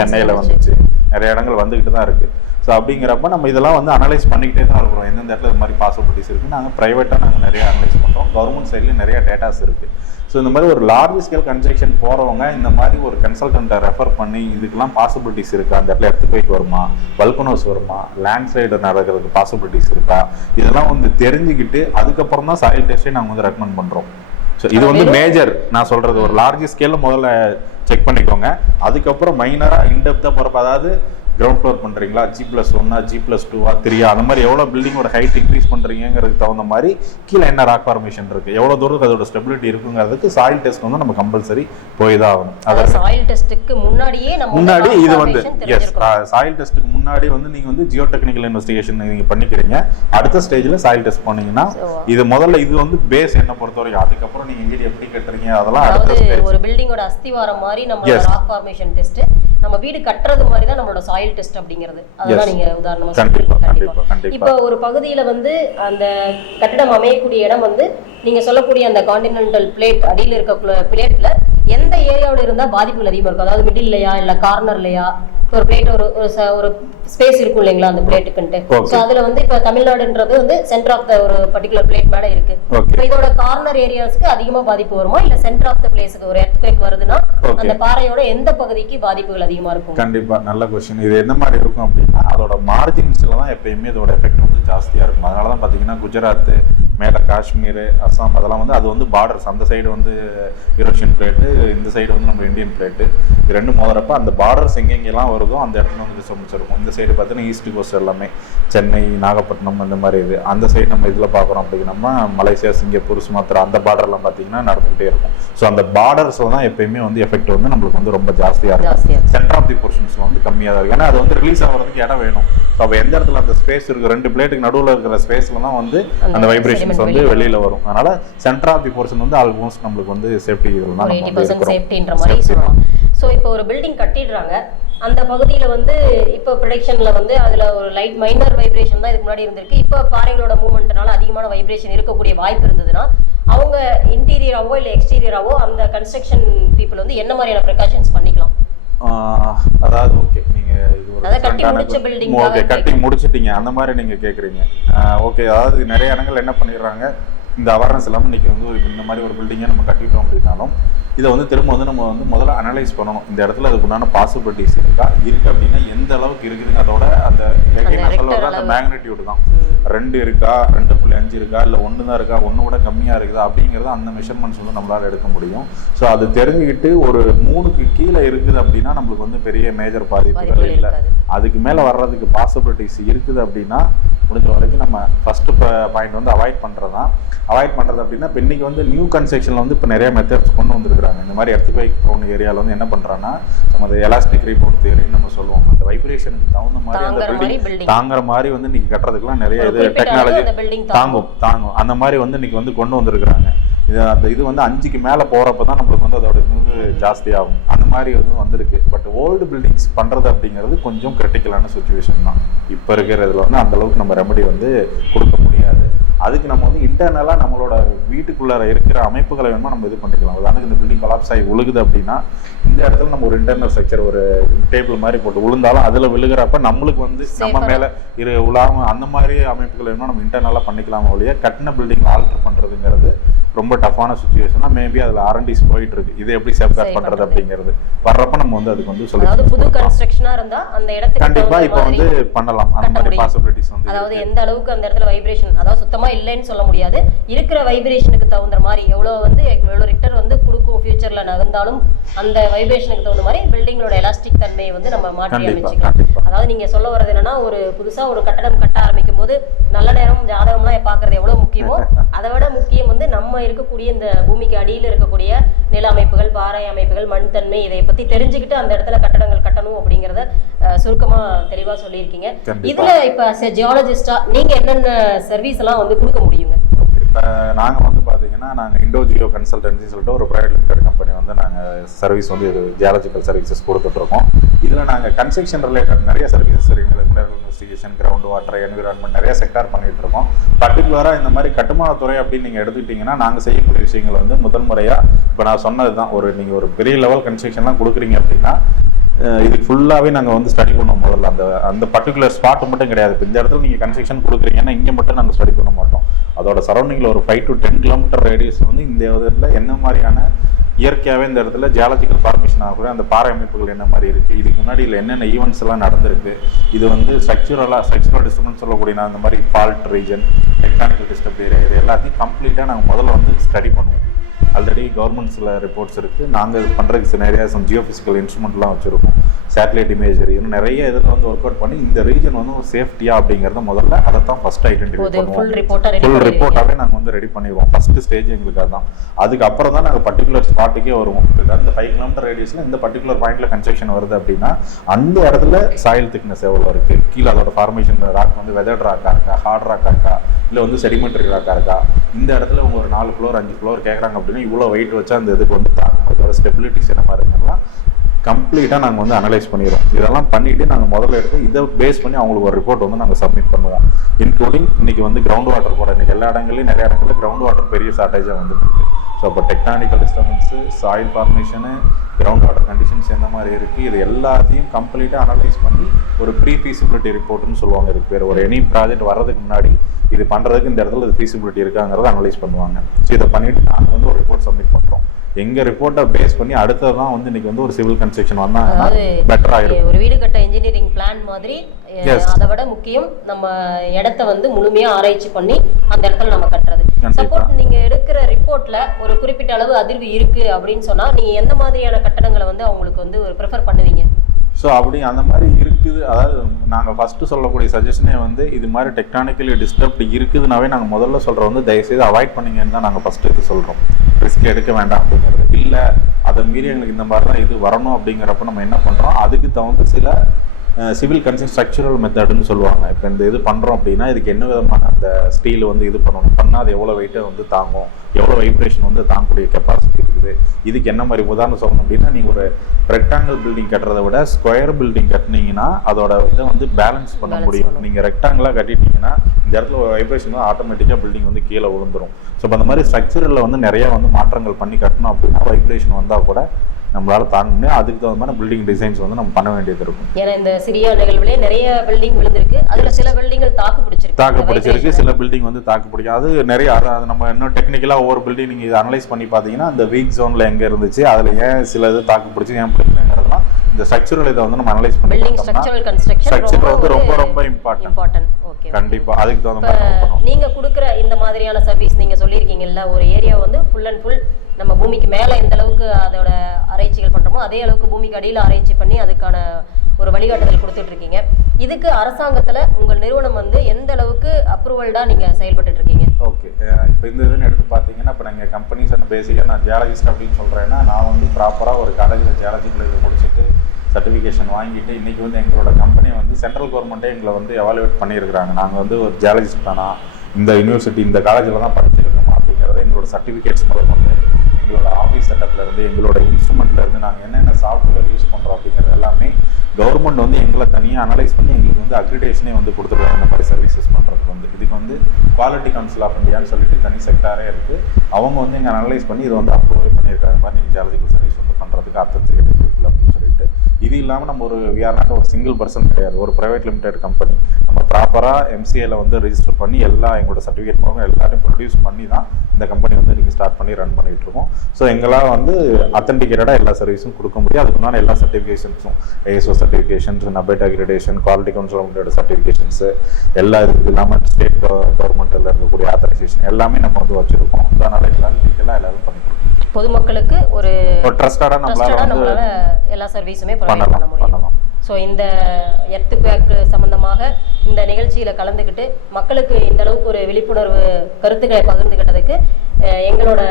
சென்னையில் வந்துச்சு, நிறைய இடங்கள் வந்துக்கிட்டு தான் இருக்குது. ஸோ அப்படிங்கிறப்ப நம்ம இதெல்லாம் வந்து அனலைஸ் பண்ணிக்கிட்டே தான் இருக்கிறோம். எந்தெந்த இடத்துல இது மாதிரி பாசிபிலிட்டிஸ் இருக்குது, நாங்கள் ப்ரைவேட்டாக நாங்கள் நிறைய அனலைஸ் பண்ணுறோம். கவர்மெண்ட் சைட்லேயும் நிறைய டேட்டாஸ் இருக்குது. ஸோ இந்த மாதிரி ஒரு லார்ஜ் ஸ்கேல் கன்ஸ்ட்ரக்ஷன் போகிறவங்க இந்த மாதிரி ஒரு கன்சல்டண்ட்டை ரெஃபர் பண்ணி இதுக்கெல்லாம் பாசிபிலிட்டிஸ் இருக்கா, அந்த இடத்துல எர்த்குவேக் வருமா, வல்கனோஸ் வருமா, லேண்ட்ஸ்லைடு நடக்கிறதுக்கு பாசிபிலிட்டிஸ் இருக்கா, இதெல்லாம் வந்து தெரிஞ்சுக்கிட்டு அதுக்கப்புறம் தான் சாயில் டெஸ்ட்டே நாங்கள் வந்து ரெக்கமெண்ட் பண்ணுறோம். ஸோ இது வந்து மேஜர் நான் சொல்கிறது, ஒரு லார்ஜ் ஸ்கேலில் முதல்ல செக் பண்ணிக்கோங்க. அதுக்கப்புறம் மைனராக இன்டெப்த்தாக போகிறப்ப, அதாவது கிரவுண்ட் ஃப்ளோர் பண்ணுறீங்களா, G+1 G+2 3 அந்த மாதிரி எவ்வளோ பில்டிங்கோட ஹைட் இன்க்ரீஸ் பண்ணுறீங்கிறதுக்கு தகுந்த மாதிரி கீழே என்ன ராக் ஃபார்மேஷன் இருக்குது, எவ்வளோ தூரத்துக்கு அதோட ஸ்டெபிலிட்டி இருக்குங்கிறதுக்கு சாயில் டெஸ்ட் வந்து நம்ம கம்பல்சரி போய் தான் ஆகணும். அதாவது சாயில் டெஸ்ட்டுக்கு முன்னாடி இது வந்து சாயில் டெஸ்ட்டுக்கு முன்னாடி வந்து நீங்கள் வந்து ஜியோ டெக்னிக்கல் இன்வெஸ்டிகேஷன் நீங்கள் பண்ணிக்கிறீங்க. அடுத்த ஸ்டேஜில் சாயில் டெஸ்ட் பண்ணீங்கன்னா இது முதல்ல இது வந்து பேஸ் என்ன பொறுத்தவரைக்கும், அதுக்கப்புறம் நீங்கள் வீடு எப்படி கட்டுறீங்க அதெல்லாம் அடுத்த ஒரு பில்டிங்கோட அஸ்திவாரம் மாதிரி நம்ம ராக் ஃபார்மேஷன் டெஸ்ட், நம்ம வீடு கட்டுறது மாதிரி தான் நம்மளோட சாயில் டெஸ்ட் அப்படிங்கிறது. அதெல்லாம் நீங்க உதாரணமா சொல்றீங்க. இப்போ ஒரு பகுதியில வந்து அந்த கட்டிடம் அமையக்கூடிய இடம் வந்து நீங்க சொல்லக்கூடிய அந்த கான்டினென்டல் பிளேட் அடியில் இருக்க பிளேட்ல எந்த ஏரியாவில் இருந்தா பாதிப்புகள் அதிகமா இருக்கும்? அதாவது மிடில்லையா இல்ல கார்னர்லையா? ஒரு பிளேட் ஒரு ஸ்பேஸ் இருக்கும் இல்லைங்களா அந்த பிளேட்டுக்குன்ட்டு. ஸோ அதுல வந்து இப்போ தமிழ்நாடுன்றது வந்து சென்டர் ஆஃப் த ஒரு பர்டிகுலர் பிளேட் மேல இருக்கு. இப்போ இதோட கார்னர் ஏரியாஸ்க்கு அதிகமா பாதிப்பு வருமா, இல்ல சென்டர் ஆஃப் த பிளேஸ்க்கு ஒரு எர்த்குவேக் வருதுன்னா அந்த பாறையோட எந்த பகுதிக்கு பாதிப்புகள் அதிகமா இருக்கும்? கண்டிப்பா நல்ல கொஸ்டின். இது என்ன மாதிரி இருக்கும் அப்படின்னா அதோட மார்ஜின்ஸ்ல தான் எப்பயுமே இதோட எஃபெக்ட் வந்து ஜாஸ்தியா இருக்கும். அதனாலதான் பாத்தீங்கன்னா குஜராத், மேல காஷ்மீர், அசாம் அதெல்லாம் வந்து அது வந்து பார்டர்ஸ், அந்த சைடு வந்து யூரோஷியன் பிளேட்டு, இந்த சைடு வந்து நம்ம இந்தியன் பிளேட்டு, இது ரெண்டும் மோதுறப்ப அந்த பார்டர்ஸ் எங்கெங்கெல்லாம் வருதோ அந்த இடத்துல வந்து டிஸ்டர்பன்ஸ் இருக்கும். இந்த சைடு பார்த்தீங்கன்னா ஈஸ்ட் கோஸ்ட் எல்லாமே சென்னை, நாகப்பட்டினம் அந்த மாதிரி இது. அந்த சைடு நம்ம இதில் பார்க்குறோம் அப்படின்னா மலேசியா, சிங்கப்பூர், சுமாத்ரா அந்த பார்டர்லாம் பார்த்தீங்கன்னா நடந்துகிட்டே இருக்கும். ஸோ அந்த பார்டர்ஸில் தான் எப்பயுமே வந்து எஃபெக்ட் வந்து நம்மளுக்கு வந்து ரொம்ப ஜாஸ்தியாக இருக்கும். சென்டர் ஆஃப் தி போர்ஷன்ஸ் வந்து கம்மியாக தான் இருக்கும். ஏன்னா அது வந்து ரிலீஸ் ஆகிறதுக்கு இடம் வேணும். ஸோ அப்போ எந்த இடத்துல அந்த ஸ்பேஸ் இருக்குது, ரெண்டு பிளேட்டுக்கு நடுவில் இருக்கிற ஸ்பேஸ்ல தான் வந்து அந்த வைப்ரேஷன்ஸ் வந்து வெளியில வரும். அதனால சென்டர் ஆஃப் தி போர்ஷன் வந்து ஆல்மோஸ்ட் நம்மளுக்கு வந்து சேஃப்டி இதுதான் 80% சேஃப்டின்ற மாதிரி சொல்லலாம். ஸோ இப்போ ஒரு பில்டிங் கட்டிடுறாங்க, அந்த பகுதியில் வந்து இப்போ ப்ரொடக்ஷனில் வந்து அதில் ஒரு லைட் மைனர் வைப்ரேஷன் தான் இதுக்கு முன்னாடி இருந்திருக்கு. இப்போ பாறைகளோட மூவ்மெண்ட்னால அதிகமான வைப்ரேஷன் இருக்கக்கூடிய வாய்ப்பு இருந்ததுன்னா அவங்க இன்டீரியராகவோ இல்லை எக்ஸ்டீரியராகவோ அந்த கன்ஸ்ட்ரக்ஷன் பீப்புள் வந்து என்ன மாதிரியான ப்ரிகாஷன்ஸ் பண்ணிக்கலாம்? அதாவது ஓகே நீங்கள் இது ஒரு கட்டி முடிச்சிட்டீங்க அந்த மாதிரி நீங்கள் கேட்குறீங்க. ஓகே, அதாவது நிறைய இடங்கள் என்ன பண்ணிடுறாங்க, இந்த அவேர்னஸ் இல்லாமல் இன்றைக்கி வந்து இந்த மாதிரி ஒரு பில்டிங்கை நம்ம கட்டிட்டோம் அப்படின்னாலும் இதை வந்து திரும்ப வந்து நம்ம வந்து முதல்ல அனலைஸ் பண்ணணும். இந்த இடத்துல அதுக்கு உண்டான பாசிபிலிட்டிஸ் இருக்குது அப்படின்னா எந்த அளவுக்கு இருக்குதுங்க, அதோட அந்த அந்த மேக்னிடியூடு தான் 2 இருக்கா, 2.5 இருக்கா, இல்லை 1 தான் இருக்கா, 1 கூட கம்மியாக இருக்குதா அப்படிங்கிறத அந்த மெஷர்மெண்ட்ஸ் வந்து நம்மளால் எடுக்க முடியும். ஸோ அது தெரிஞ்சுக்கிட்டு ஒரு 3க்கு கீழே இருக்குது அப்படின்னா நம்மளுக்கு வந்து பெரிய மேஜர் பாதிப்புகள் இல்லை. அதுக்கு மேலே வர்றதுக்கு பாசிபிலிட்டிஸ் இருக்குது அப்படின்னா முடிஞ்ச வரைக்கும் நம்ம ஃபஸ்ட்டு பாயிண்ட் வந்து அவாய்ட் பண்ணுறது அப்படின்னா இப்போ இன்றைக்கி வந்து நியூ கன்ஸ்ட்ரக்ஷனில் வந்து இப்போ நிறைய மெத்தட்ஸ் கொண்டு வந்துருக்குறாங்க. இந்த மாதிரி எர்த்குவேக் ப்ரோன் ஏரியாவில் வந்து என்ன பண்ணுறாங்கன்னா நம்ம அந்த எலாஸ்டிக் ரீபவுண்ட் தியரின்னு நம்ம சொல்லுவோம். அந்த வைப்ரேஷனுக்கு தகுந்த மாதிரி அந்த பில்டிங் தாங்குற மாதிரி வந்து இன்றைக்கி கட்டுறதுக்குலாம் நிறைய இது டெக்னாலஜி தாங்கும் அந்த மாதிரி வந்து இன்றைக்கி வந்து கொண்டு வந்திருக்கிறாங்க. இது வந்து 5க்கு மேலே போகிறப்ப தான் நம்மளுக்கு வந்து அதோட இது ஜாஸ்தியாகும். அந்த மாதிரி வந்து வந்திருக்கு. பட் ஓல்டு பில்டிங்ஸ் பண்ணுறது அப்படிங்கிறது கொஞ்சம் கிரிட்டிக்கலான சுச்சுவேஷன் தான். இப்போ இருக்கிறதுல வந்து அந்தளவுக்கு நம்ம ரெமடி வந்து கொடுக்க முடியாது. அதுக்கு நம்ம வந்து இன்டர்னலாக நம்மளோட வீட்டுக்குள்ளார இருக்கிற அமைப்புகளை வேணுமா நம்ம இது பண்ணிக்கலாம். உதாரணத்துக்கு இந்த பில்டிங் கொலாப்ஸ் ஆகி விழுகுது அப்படின்னா இந்த இடத்துல நம்ம ஒரு இன்டர்னல் ஸ்ட்ரக்சர் ஒரு டேபிள் மாதிரி போட்டு விழுந்தாலும் அதில் விழுகிறப்ப நம்மளுக்கு வந்து நம்ம மேலே உலாமல் அந்த மாதிரி அமைப்புகள் வேணுமா நம்ம இன்டர்னலாக பண்ணிக்கலாமா ஒழிய கட்டின பில்டிங் ஆல்டர் பண்ணுறதுங்கிறது ரொம்ப டஃப்பான சுச்சுவேஷனா மேபி அதில் R&Ds போயிட்டு இருக்கு. இது எப்படி சேஃப்கார்ட் பண்ணுறது அப்படிங்கிறது வர்றப்ப நம்ம வந்து அதுக்கு வந்து சொல்லி புது கன்ஸ்ட்ரக்ஷனா இருந்தா அந்த இடத்துக்கு கண்டிப்பா இப்போ வந்து பண்ணலாம். அந்த மாதிரி பாசிபிலிட்டிஸ் வந்து அதாவது எந்த அளவுக்கு அந்த இடத்துல வைப்ரேஷன் அதாவது சுத்தமா இல்லைன்னு சொல்ல முடியாது, இருக்கிற வைப்ரேஷனுக்கு தகுந்த மாதிரி எவ்வளோ ரிக்டர் வந்து கொடுக்கும் ஃபியூச்சர்ல நகர்ந்தாலும் அந்த வைப்ரேஷனுக்கு தகுந்த மாதிரி பில்டிங்களோட எலாஸ்டிக் தன்மையை வந்து நம்ம மாற்றி அமைச்சிக்கலாம். அதாவது நீங்க சொல்ல வர்றது என்னன்னா ஒரு புதுசா ஒரு கட்டடம் கட்ட ஆரம்பிக்கும் போது நல்ல நேரம் ஜாதகம்லாம் பார்க்கறது எவ்வளவு முக்கியமோ அதை விட முக்கியம் வந்து நம்ம இருக்கக்கூடிய இந்த பூமிக்கு அடியில் இருக்கக்கூடிய நில அமைப்புகள், பாறை அமைப்புகள், மண் தன்மை இதை பத்தி தெரிஞ்சுக்கிட்டு அந்த இடத்துல கட்டடங்கள் கட்டணும் அப்படிங்கிறத சுருக்கமா தெளிவா சொல்லியிருக்கீங்க. இதுல இப்ப ஜியாலஜிஸ்டா நீங்க என்னென்ன சர்வீஸ் எல்லாம் வந்து கொடுக்க முடியுங்க? இப்போ நாங்கள் வந்து பார்த்தீங்கன்னா நாங்கள் இண்டோ ஜியோ கன்சல்டன்சி சொல்லிட்டு ஒரு ப்ரைவேட் லிமிடெட் கம்பெனி வந்து நாங்கள் சர்வீஸ் வந்து இது ஜியாலஜிக்கல் சர்வீசஸ் கொடுத்துட்ருக்கோம். இதில் நாங்கள் கன்ஸ்ட்ரக்ஷன் ரிலேட்டட் நிறைய சர்வீசஸ் இருக்குங்க. Mineral investigation, ground water, environment நிறைய செக்டார் பண்ணிகிட்டு இருக்கோம். பர்டிகுலராக இந்த மாதிரி கட்டுமானத்துறை அப்படின்னு நீங்கள் எடுத்துக்கிட்டிங்கன்னா நாங்கள் செய்யக்கூடிய விஷயங்கள் வந்து முதல் முறையாக இப்போ நான் சொன்னது தான் நீங்கள் ஒரு பெரிய லெவல் கன்ஸ்ட்ரக்ஷன்லாம் கொடுக்குறீங்க அப்படின்னா இதுக்கு ஃபுல்லாகவே நாங்கள் வந்து ஸ்டடி பண்ணுவோம். முதல்ல அந்த பர்டிகுலர் ஸ்பாட் மட்டும் கிடையாது. இப்போ இந்த இடத்துல நீங்கள் கன்ஸ்ட்ரக்ஷன் கொடுக்குறீங்கன்னா இங்கே மட்டும் நாங்கள் ஸ்டடி பண்ண மாட்டோம். அதோட சரௌண்டிங்கில் ஒரு 5 to 10 கிலோமீட்டர் ரேடியஸ் வந்து இந்த இடத்துல என்ன மாதிரியான இயற்கையாகவே இந்த இடத்துல ஜியாலஜிக்கல் ஃபார்மேஷன் ஆகக்கூடிய அந்த பாறை அமைப்புகள் என்ன மாதிரி இருக்குது, இதுக்கு முன்னாடி இல்லை என்னென்ன ஈவெண்ட்ஸ் எல்லாம் நடந்திருக்கு, இது வந்து ஸ்ட்ரக்சரல் டிஸ்டர்பன்ஸ் சொல்லக்கூடிய அந்த மாதிரி ஃபால்ட் ரீஜன், டெக்டானிக்கல் டிஸ்டர்ப் ஏரியா, இது எல்லாத்தையும் கம்ப்ளீட்டாக நாங்கள் முதல்ல வந்து ஸ்டடி பண்ணுவோம். ஆல்ரெடி கவர்மெண்ட்ஸில் ரிப்போர்ட்ஸ் இருக்குது. நாங்கள் பண்ணுறதுக்கு நிறையா ஜியோ ஃபிசிக்கல் இன்ஸ்ட்ருமெண்ட்லாம் வச்சுருக்கோம். சேட்டலைட் இமேஜரி, இன்னும் நிறைய இதில் வந்து ஒர்க் அவுட் பண்ணி இந்த ரீஜன் வந்து ஒரு சேஃப்டியா அப்படிங்கிறத முதல்ல அதை தான் ஃபர்ஸ்ட் ஐடென்டிஃபை பண்ணுவோம். ஃபுல் ரிப்போர்ட்டாகவே நாங்கள் வந்து ரெடி பண்ணிடுவோம். ஃபர்ஸ்ட் ஸ்டேஜ் எங்களுக்கு அதுதான். அதுக்கப்புறம் தான் நாங்கள் பர்டிகுலர் ஸ்பாட்டுக்கே வருவோம். இந்த 5 கிலோமீட்டர் ரேடியஸில் இந்த பர்டிகுலர் பாயிண்ட்ல கன்ஸ்ட்ரக்ஷன் வருது அப்படின்னா அந்த இடத்துல சாயில் திக்னஸ் எவ்வளோ இருக்கு, கீழே அதோட ஃபார்மேஷன் ராக் வந்து வெதர்ட் ராக்கா இருக்கா, ஹார்ட் ராக்கா இருக்கா, இல்லை வந்து செடிமெண்ட்ரி ராக்கா இருக்கா, இந்த இடத்துல உங்க ஒரு 4 ஃப்ளோர் 5 ஃப்ளோர் கேட்குறாங்க அப்படின்னா இவ்வளோ வெயிட் வச்சா அந்த இதுக்கு வந்து தாங்கும், அதோட ஸ்டெபிலிட்டிஸ் என்ன மாதிரி இருக்குன்னா கம்ப்ளீட்டாக நாங்கள் வந்து அனலைஸ் பண்ணிடுவோம். இதெல்லாம் பண்ணிவிட்டு நாங்கள் முதல்ல எடுத்து இதை பேஸ் பண்ணி அவங்களுக்கு ஒரு ரிப்போர்ட் வந்து நாங்கள் சப்மிட் பண்ணுவோம். இன்க்ளூடிங் இன்றைக்கி வந்து கிரவுண்ட் வாட்டர் கூட இன்றைக்கி எல்லா இடங்கள்லையும் நிறைய இடங்களில் கிரவுண்ட் வாட்டர் பெரிய ஷார்ட்டேஜாக வந்துட்டு இருக்கு. ஸோ அப்போ tectonical disturbance, soil formation, ground water conditions எந்த மாதிரி இருக்குது, இது எல்லாத்தையும் கம்ப்ளீட்டாக அனலைஸ் பண்ணி ஒரு ப்ரீ ஃபீசிபிலிட்டி ரிப்போர்ட்னு சொல்லுவாங்க. இதுக்கு பேர் ஒரு எனி ப்ராஜெக்ட் வர்றதுக்கு முன்னாடி இது பண்ணுறதுக்கு இந்த இடத்துல இது ஃபீசிபிலிட்டி இருக்காங்கிறத அனலைஸ் பண்ணுவாங்க. ஸோ இதை பண்ணிவிட்டு நாங்கள் வந்து ஒரு ரிப்போர்ட் சப்மிட் பண்ணுறோம். எங்க ரிப்போர்ட்டை பேஸ் பண்ணி அடுத்ததான் வந்து இன்னைக்கு வந்து ஒரு சிவில் கன்ஸ்ட்ரக்ஷன் வந்தா பெட்டரா இருக்கும். ஒரு வீடு கட்ட இன்ஜினியரிங் பிளான் மாதிரி அதை விட முக்கியம் நம்ம இடத்த வந்து முழுமையா ஆராய்ச்சி பண்ணி அந்த இடத்துல நம்ம கட்டுறது. சப்போர்ட் நீங்க எடுக்கிற ரிப்போர்ட்ல ஒரு குறிப்பிட்ட அளவு அதிர்வு இருக்கு அப்படின்னு சொன்னா நீங்க எந்த மாதிரியான கட்டடங்களை வந்து அவங்களுக்கு வந்து ஒரு ப்ரிஃபர் பண்ணுவீங்க? ஸோ அப்படி அந்த மாதிரி இருக்குது. அதாவது நாங்கள் ஃபஸ்ட்டு சொல்லக்கூடிய சஜஷனே வந்து இது மாதிரி டெக்டானிக்கலி டிஸ்டர்ப்டு இருக்குதுனாவே நாங்கள் முதல்ல சொல்கிறோம் வந்து தயவுசெய்து அவாய்ட் பண்ணிங்கன்னு தான் நாங்கள் ஃபஸ்ட்டு இது சொல்கிறோம். ரிஸ்க் எடுக்க வேண்டாம் அப்படிங்கிறது இல்லை. அதை மீறி எங்களுக்கு இந்த மாதிரி தான் இது வரணும் அப்படிங்கிறப்ப நம்ம என்ன பண்ணுறோம், அதுக்கு தகுந்த சில சிவில் கன்ஸ்ட்ரக்ஷன் ஸ்ட்ரக்சரல் மெத்தடுன்னு சொல்லுவாங்க. இப்போ இந்த இது பண்ணுறோம் அப்படின்னா இதுக்கு என்ன விதமான அந்த ஸ்டீல் வந்து இது பண்ணால் அது எவ்வளோ வெயிட்டை வந்து தாங்கும், எவ்வளோ வைப்ரேஷன் வந்து தாங்கக்கூடிய கெப்பாசிட்டி இருக்குது, இதுக்கு என்ன மாதிரி உதாரணம் சொல்லணும் அப்படின்னா நீங்கள் ஒரு ரெக்டாங்கிள் பில்டிங் கட்டுறதை விட ஸ்கொயர் பில்டிங் கட்டினீங்கன்னா அதோட இதை வந்து பேலன்ஸ் பண்ண முடியும். நீங்கள் ரெக்டாங்கிளாக கட்டிட்டீங்கன்னா இந்த இடத்துல வைப்ரேஷன் வந்து ஆட்டோமேட்டிக்காக பில்டிங் வந்து கீழே விழுந்துடும். ஸோ இப்போ அந்த மாதிரி ஸ்ட்ரக்சரில் வந்து நிறைய வந்து மாற்றங்கள் பண்ணி கட்டணும் அப்படின்னா வைப்ரேஷன் வந்தால் கூட நம்மளால தாங்க முடியும். அதுக்கு தகுந்த மாதிரி பில்டிங் டிசைன்ஸ் வந்து நம்ம பண்ண வேண்டியது இருக்கும். ஏன்னா இந்த சிரியா நிகழ்வுலேயே நிறைய பில்டிங் விழுந்திருக்கு. அதுல சில பில்டிங்கள் தாக்கு பிடிச்சிருக்கு, சில பில்டிங் வந்து தாக்கு பிடிக்கும். அது நிறைய அது நம்ம இன்னும் டெக்னிக்கலாக ஒவ்வொரு பில்டிங் நீங்கள் இதை அனலைஸ் பண்ணி பார்த்தீங்கன்னா அந்த வீக் ஜோனில் எங்கே இருந்துச்சு, அதில் ஏன் சில இது தாக்கு பிடிச்சி ஏன் பிடிக்கிறதுலாம் இந்த ஸ்ட்ரக்சரல் இதை வந்து நம்ம அனலைஸ் பண்ணி ஸ்ட்ரக்சர் வந்து ரொம்ப ரொம்ப இம்பார்ட்டன்ட். கண்டிப்பா அதுக்கு தகுந்த மாதிரி நீங்க கொடுக்குற இந்த மாதிரியான சர்வீஸ் நீங்க சொல்லியிருக்கீங்கல்ல, ஒரு ஏரியா வந்து ஃபுல் அண்ட் ஃபுல் நம்ம பூமிக்கு மேலே எந்த அளவுக்கு அதோட ஆராய்ச்சிகள் பண்ணுறோமோ அதே அளவுக்கு பூமிக்கு அடியில் ஆராய்ச்சி பண்ணி அதுக்கான ஒரு வழிகாட்டுதல் கொடுத்துட்டு இருக்கீங்க. இதுக்கு அரசாங்கத்தில் உங்கள் நிறுவனம் வந்து எந்த அளவுக்கு அப்ரூவல்டாக நீங்கள் செயல்பட்டு இருக்கீங்க? ஓகே, இப்போ இந்த இதுன்னு எடுத்து பார்த்தீங்கன்னா இப்போ நாங்கள் கம்பெனிஸ் அண்ட் பேசிக்காக நான் ஜியாலஜிஸ்ட் அப்படின்னு சொல்கிறேன்னா நான் வந்து ப்ராப்பராக ஒரு காலேஜில் ஜியாலஜிக்கில் இது முடிச்சுட்டு சர்டிஃபிகேஷன் வாங்கிட்டு இன்றைக்கி வந்து எங்களோட கம்பெனி வந்து சென்ட்ரல் கவர்மெண்ட்டே எங்களை வந்து எவாலுவேட் பண்ணியிருக்கிறாங்க. நாங்கள் வந்து ஒரு ஜியாலஜிஸ்ட் தானா, இந்த யூனிவர்சிட்டி இந்த காலேஜில் தான் படிச்சிருக்கோமா அப்படிங்கிறத எங்களோட சர்டிஃபிகேட்ஸ் மூலம் வந்து எங்களோட ஆஃபீஸ் செட்டப்லேருந்து எங்களோட இன்ஸ்ட்ருமெண்ட்லேருந்து நாங்கள் என்னென்ன சாஃப்ட்வேர் யூஸ் பண்ணுறோம் அப்படிங்கிறது எல்லாமே கவர்மெண்ட் வந்து எங்களை தனியாக அனலைஸ் பண்ணி எங்களுக்கு வந்து அக்ரிடேஷனே வந்து கொடுத்துருவாங்க. இந்த மாதிரி சர்வீசஸ் பண்ணுறதுக்கு வந்து இதுக்கு வந்து குவாலிட்டி கவுன்சில் ஆஃப் இந்தியான்னு சொல்லிட்டு தனி செக்டாரே இருக்குது. அவங்க வந்து எங்கள் அனலைஸ் பண்ணி இதை வந்து அப்ரூவ் பண்ணியிருக்காங்க. இந்த மாதிரி நீங்கள் ஜியாலஜிக்கல் சர்வீஸ் வந்து பண்ணுறதுக்கு அத்தன்டிகேட் பீப்புள் அப்படின்னு சொல்லிட்டு. இது இல்லாமல் நம்ம ஒரு விஆர்னாட் ஒரு சிங்கிள் பர்சன் கிடையாது, ஒரு ப்ரைவேட் லிமிடெட் கம்பெனி. நம்ம ப்ராப்பராக எம்சிஏல வந்து ரெஜிஸ்டர் பண்ணி எல்லா எங்களோட சர்டிஃபிகேட் மூலம் எல்லாத்தையும் ப்ரொடியூஸ் பண்ணி தான் இந்த கம்பெனி வந்து நீங்கள் ஸ்டார்ட் பண்ணி ரன் பண்ணிட்டு இருக்கோம். ஸோ எங்களால் வந்து அத்தன்டிகேட்டடாக எல்லா சர்வீஸும் கொடுக்க முடியும். அதுக்குண்டான எல்லா சர்டிஃபிகேஷன்ஸும் ISO certifications, NABET accreditation, quality council of certifications எல்லா இதுக்கு இல்லாமல் ஸ்டேட் கவர்மெண்ட்டில் இருக்கக்கூடிய ஆத்தரைசேஷன் எல்லாமே நம்ம வந்து வச்சுருக்கோம். அதனால் எல்லாரும் பண்ணி கொடுக்கணும். பொதுமக்களுக்கு ஒரு ட்ரஸ்டடாக நம்மளால எல்லா சர்வீஸுமே ப்ரொவைட் பண்ண முடியும். ஸோ இந்த எர்த்குவேக் சம்பந்தமாக இந்த நிகழ்ச்சியில் கலந்துக்கிட்டு மக்களுக்கு இந்த அளவுக்கு ஒரு விழிப்புணர்வு கருத்துக்களை பகிர்ந்துக்கிட்டதுக்கு எங்களோட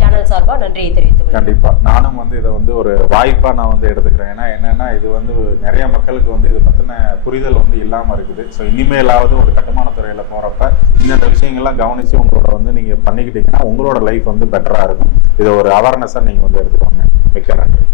சேனல் சார்பாக நன்றியை தெரிவித்துக்கிறேன். கண்டிப்பாக நானும் வந்து இதை வந்து ஒரு வாய்ப்பாக நான் வந்து எடுத்துக்கிறேன். ஏன்னா என்னென்னா இது வந்து நிறைய மக்களுக்கு வந்து இதை பற்றின புரிதல் வந்து இல்லாமல் இருக்குது. ஸோ இனிமேலாவது ஒரு கட்டுமான துறையில் போகிறப்ப இந்த விஷயங்கள்லாம் கவனித்து உங்களோட வந்து நீங்கள் பண்ணிக்கிட்டீங்கன்னா உங்களோட லைஃப் வந்து பெட்டராக இருக்கும். இதை ஒரு அவேர்னஸாக நீங்கள் வந்து எடுத்துக்கோங்க. மிக்க நன்றி.